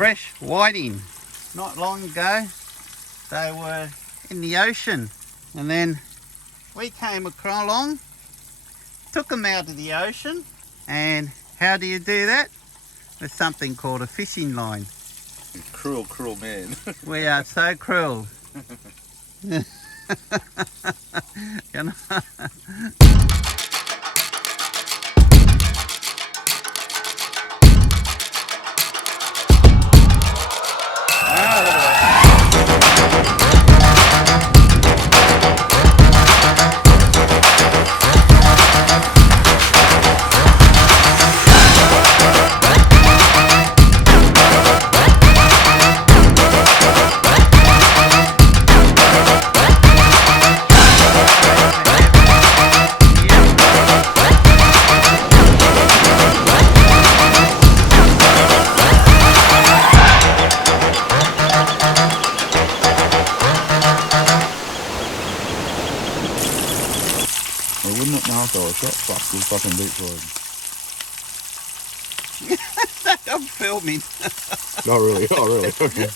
fresh whiting. Not long ago, they were in the ocean, and then we came along, took them out of the ocean, and how do you do that? With something called a fishing line. Cruel, cruel man. We are so cruel. You know? I wouldn't it know if I was shot fucking deep fried. I'm filming. Oh really? Oh really? Okay.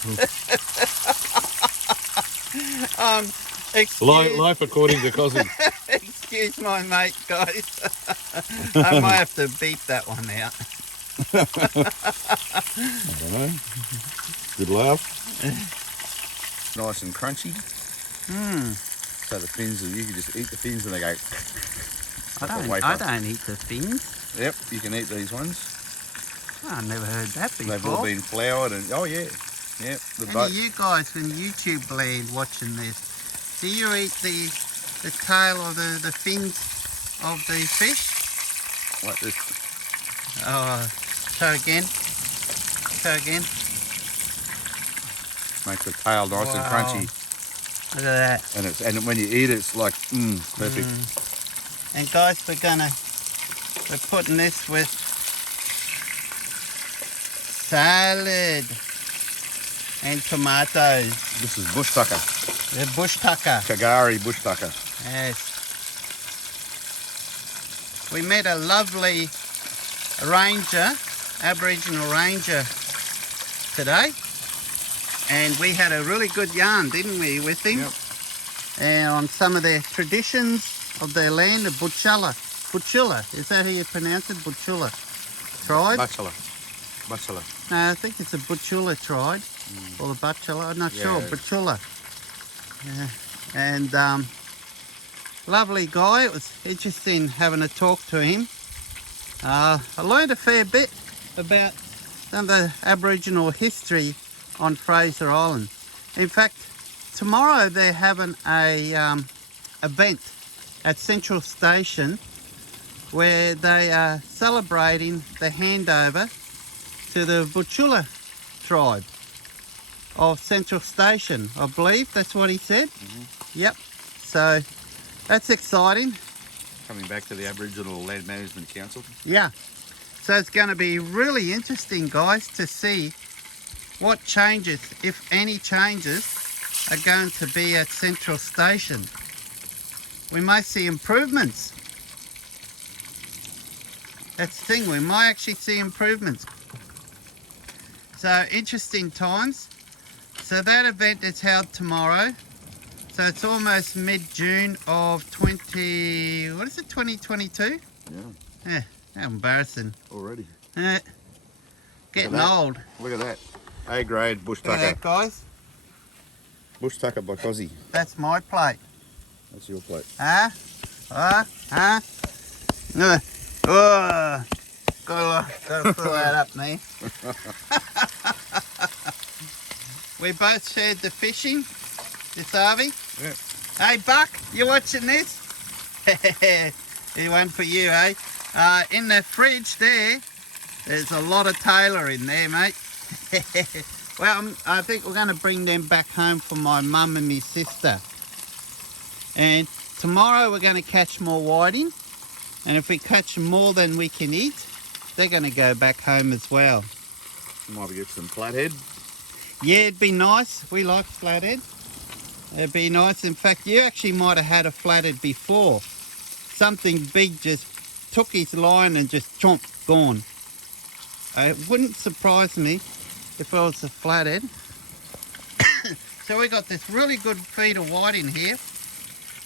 Excuse, Life according to Cosy. excuse my mate, guys. I might have to beep that one out. I don't know. Good laugh. Nice and crunchy. So the fins, you can just eat the fins and they go. I don't eat the fins. Yep, you can eat these ones. Oh, I never heard that before. They've all been floured and oh yeah, yep. Any of you guys in YouTube land watching this, do you eat the tail or the fins of the fish? Like this. Oh, show again. Show again. Makes the tail nice and crunchy. Look at that. And when you eat it, it's like perfect. And guys, we're putting this with salad and tomatoes. This is bush tucker. The bush tucker. Kagari bush tucker. Yes. We met a lovely ranger, Aboriginal ranger today. And we had a really good yarn, didn't we, with him? Yep. And on some of their traditions of their land, the Butchulla. Butchulla, is that how you pronounce it? Butchulla tribe? Butchulla. No, I think it's a Butchulla tribe, or the Butchulla, I'm not sure, Butchulla. Yeah. And lovely guy, it was interesting having a talk to him. I learned a fair bit about some of the Aboriginal history on Fraser Island. In fact, tomorrow they're having a event at Central Station where they are celebrating the handover to the Butchulla tribe of Central Station. I believe that's what he said. Yep. So that's exciting. Coming back to the Aboriginal Land Management Council. Yeah. So it's going to be really interesting, guys, to see what changes, if any changes, are going to be at Central Station. We might see improvements. That's the thing, we might actually see improvements. So interesting times. So that event is held tomorrow. So it's almost mid-June of 2022? Yeah, how embarrassing. Already. Getting old. Look at that. A-grade bush Look at tucker. that, guys. Bush tucker by Cosy. That's my plate. That's your plate. Huh? Gotta fill that up, man. We both shared the fishing, this Harvey. Yeah. Hey, Buck, you watching this? Here's one for you, eh? In the fridge there's a lot of Taylor in there, mate. Well, I think we're going to bring them back home for my mum and my sister. And tomorrow we're going to catch more whiting. And if we catch more than we can eat, they're going to go back home as well. Might get some flathead. Yeah, it'd be nice. We like flathead. It'd be nice. In fact, you actually might have had a flathead before. Something big just took his line and just chomp, gone. It wouldn't surprise me if it was a flathead. So we got this really good feed of white in here,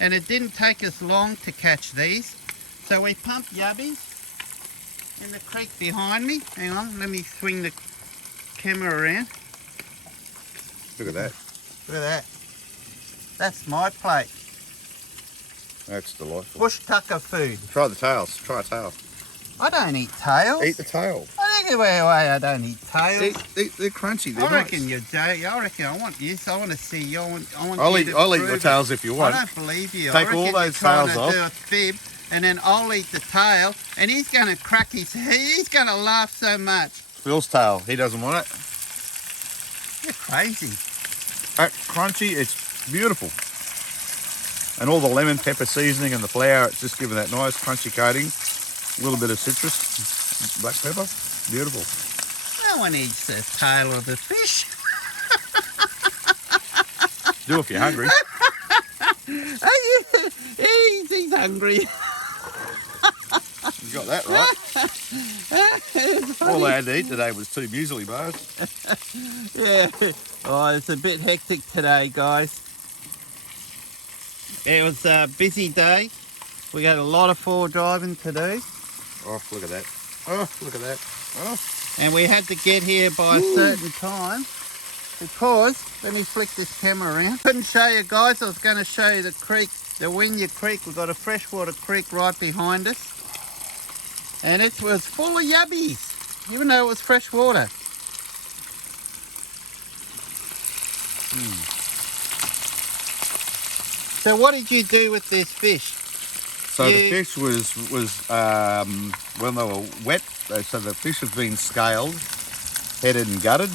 and it didn't take us long to catch these. So we pumped yabbies in the creek behind me. Hang on, let me swing the camera around. Look at that. Look at that. That's my plate. That's delightful. Bush tucker food. Try the tails. Try a tail. I don't eat tails. Eat the tail. I think I don't eat tails. They're crunchy. They're I reckon nice. you're joking. I reckon I want you. I want to see you. I want I'll you eat. to I'll eat prove the it. tails if you want. I don't believe you. Take I reckon all those you're trying tails to off. do a fib, and then I'll eat the tail, and he's going to crack his head. He's going to laugh so much. Phil's tail. He doesn't want it. You're crazy. Crunchy. It's beautiful. And all the lemon pepper seasoning and the flour, it's just giving that nice crunchy coating. A little bit of citrus, black pepper. Beautiful. No one eats the tail of the fish. Do if you're hungry. He's hungry. You got that right. All I had to eat today was 2 muesli bars. Yeah. Oh, it's a bit hectic today, guys. It was a busy day. We got a lot of forward driving to do. Oh, look at that. Oh, look at that. Oh. And we had to get here by a certain time because, let me flick this camera around. Couldn't show you guys, I was going to show you the creek, the Awinya Creek. We've got a freshwater creek right behind us. And it was full of yabbies, even though it was fresh water. So what did you do with this fish? So the fish was when they were wet, so the fish have been scaled, headed and gutted,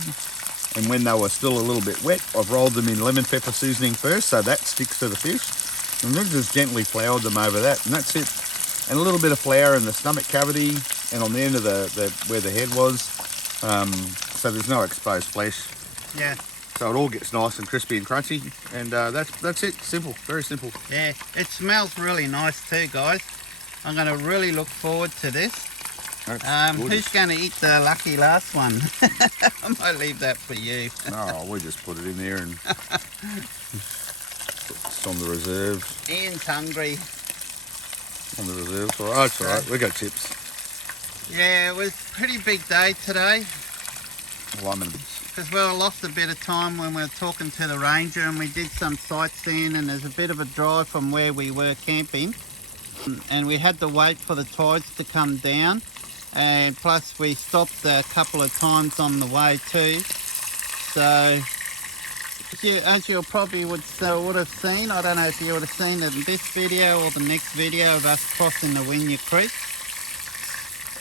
and when they were still a little bit wet, I've rolled them in lemon pepper seasoning first, so that sticks to the fish, and then just gently floured them over that, and that's it. And a little bit of flour in the stomach cavity and on the end of the where the head was, so there's no exposed flesh. Yeah. So it all gets nice and crispy and crunchy, and that's it. Simple, very simple. Yeah, it smells really nice too, guys. I'm going to really look forward to this. Who's going to eat the lucky last one? I might leave that for you. No, we just put it in there and it's on the reserve. Ian's hungry. On the reserve. Oh, that's all right. We got chips. Yeah, it was a pretty big day today. Lemon bits. Because we lost a bit of time when we were talking to the ranger, and we did some sightseeing, and there's a bit of a drive from where we were camping, and we had to wait for the tides to come down, and plus we stopped a couple of times on the way too. So as you probably would have seen, I don't know if you would have seen it in this video or the next video of us crossing the Awinya Creek.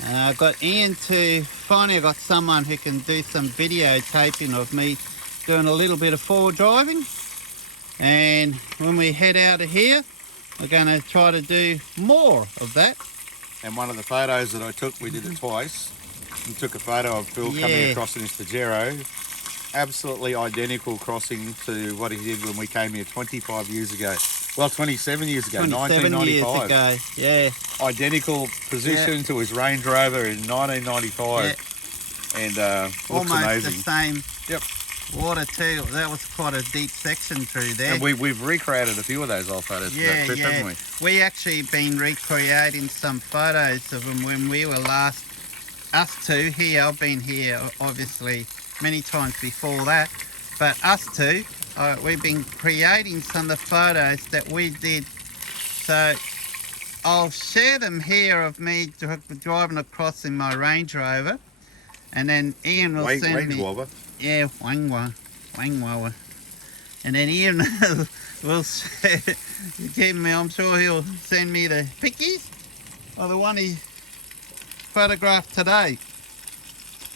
I got Ian to, finally I got someone who can do some videotaping of me doing a little bit of forward driving. And when we head out of here, we're going to try to do more of that. And one of the photos that I took, we did it twice. We took a photo of Phil coming across in his Pajero. Absolutely identical crossing to what he did when we came here 25 years ago. Well, 27 years ago, 1995. Years ago, yeah. Identical position to his Range Rover in 1995. Yeah. And looks almost amazing. The same Yep. water too. That was quite a deep section through there. And we've recreated a few of those old photos for that trip, haven't we? We actually been recreating some photos of them when we were last, us two here. I've been here obviously many times before that, but us two, we've been creating some of the photos that we did. So I'll share them here of me driving across in my Range Rover, and then Ian will send Range me. Rover. Yeah, Wangwa. And then Ian will give me, I'm sure he'll send me the pickies of the one he photographed today.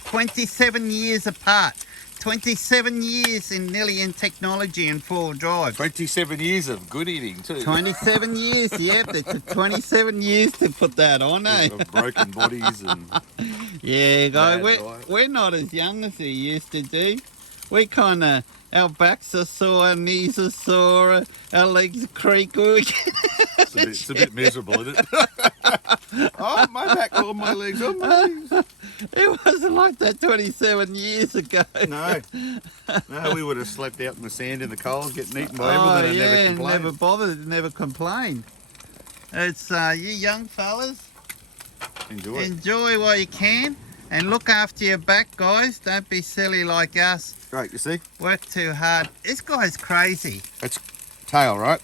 27 years apart. 27 years nearly in technology and four-wheel drive. 27 years of good eating too. 27 years, yep. It took 27 years to put that on, eh? Of broken bodies and... Yeah, guys, Bad diet. we're not as young as we used to do. We kind of Our backs are sore, our knees are sore, our legs are creaky. It's a bit miserable, isn't it? Oh, my back, oh, my legs, oh, my legs. It wasn't like that 27 years ago. No, we would have slept out in the sand in the cold, getting eaten by everything and never complained. Never bothered, never complained. It's you young fellas, enjoy while you can, and look after your back, guys. Don't be silly like us. Great, you see? Work too hard. This guy's crazy. It's tail, right?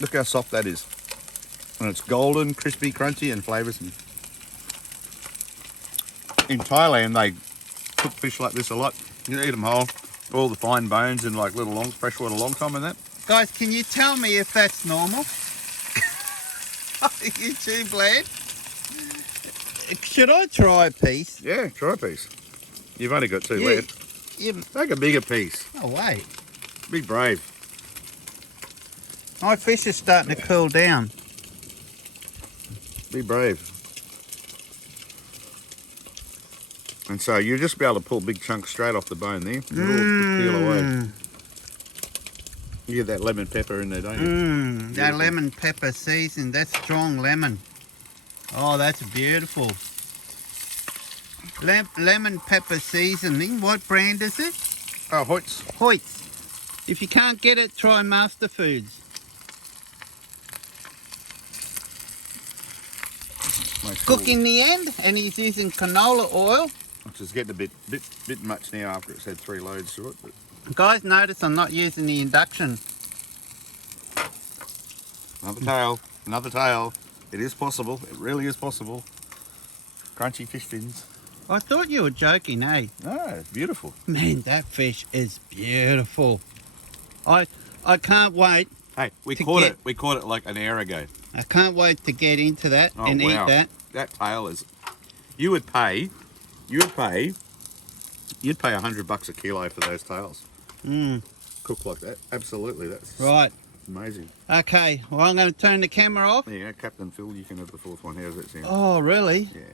Look how soft that is. And it's golden, crispy, crunchy, and flavoursome. In Thailand, they cook fish like this a lot. You eat them whole, all the fine bones and like little freshwater long tom and that. Guys, can you tell me if that's normal? You too, Blad? Should I try a piece? Yeah, try a piece. You've only got 2 left. Take a bigger piece. Oh, wait. Be brave. My fish is starting to cool down. Be brave. And so you'll just be able to pull big chunks straight off the bone there. It'll all peel away. You get that lemon pepper in there, don't you? That lemon pepper season, that's strong lemon. Oh, that's beautiful. Lemon pepper seasoning, what brand is it? Oh, Hoyt's. Hoyt's. If you can't get it, try Master Foods. Cooking the end, and he's using canola oil. Which is getting a bit much now after it's had 3 loads to it. But... Guys, notice I'm not using the induction. Another tail, another tail. It is possible. It really is possible. Crunchy fish fins. I thought you were joking, eh? No, it's beautiful. Man, that fish is beautiful. I can't wait. Hey, we caught it like an hour ago. I can't wait to get into that and wow. eat that. That tail is. You'd pay $100 a kilo for those tails. Cook like that. Absolutely, that's right. Amazing. Okay, well I'm going to turn the camera off. Yeah, Captain Phil, you can have the 4th one. How's that sound? Oh, really? Yeah.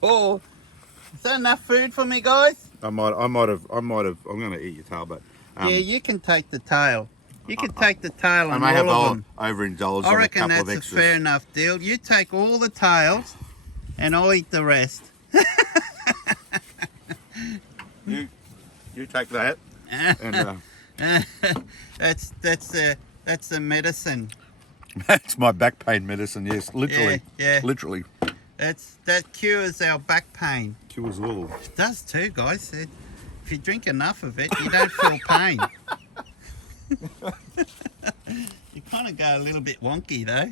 Oh, is that enough food for me, guys? I'm going to eat your tail, but. Yeah, you can take the tail. You can take the tail and I may all of have them. overindulged I on a reckon couple of that's a extras. fair enough deal. You take all the tails, and I'll eat the rest. You take that, and that's the medicine. that's my back pain medicine. Yes, literally. Yeah. Literally. That cures our back pain. Cures all. It does too, guys. If you drink enough of it, you don't feel pain. You kind of go a little bit wonky though.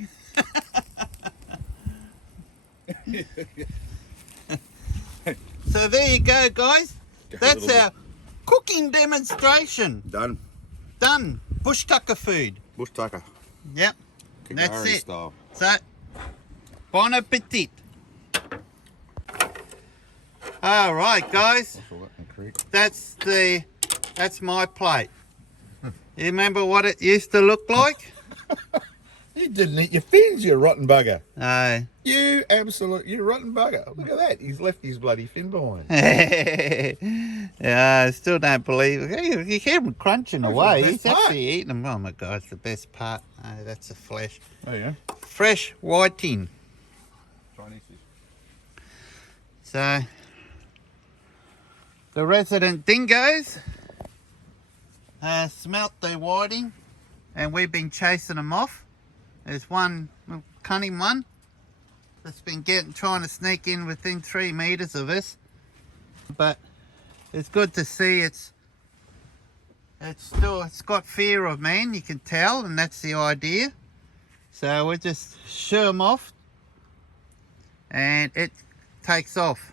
So there you go, guys. That's our cooking demonstration. Done. Done. Bush tucker food. Bush tucker. Yep. That's Culinary it. style. So, bon appetit. All right, guys. That's my plate. You remember what it used to look like? You didn't eat your fins, you rotten bugger. No. You rotten bugger. Look at that. He's left his bloody fin behind. Yeah, I still don't believe it. You hear him crunching away. He's actually eating them. Oh my God, it's the best part. Oh, that's the flesh. Oh yeah. Fresh whiting. Chinese fish. So, the resident dingoes smelt the whiting, and we've been chasing them off. There's one cunning one that's been trying to sneak in within 3 meters of us, but it's good to see it's got fear of man, you can tell, and that's the idea. So we just shoo them off and it takes off.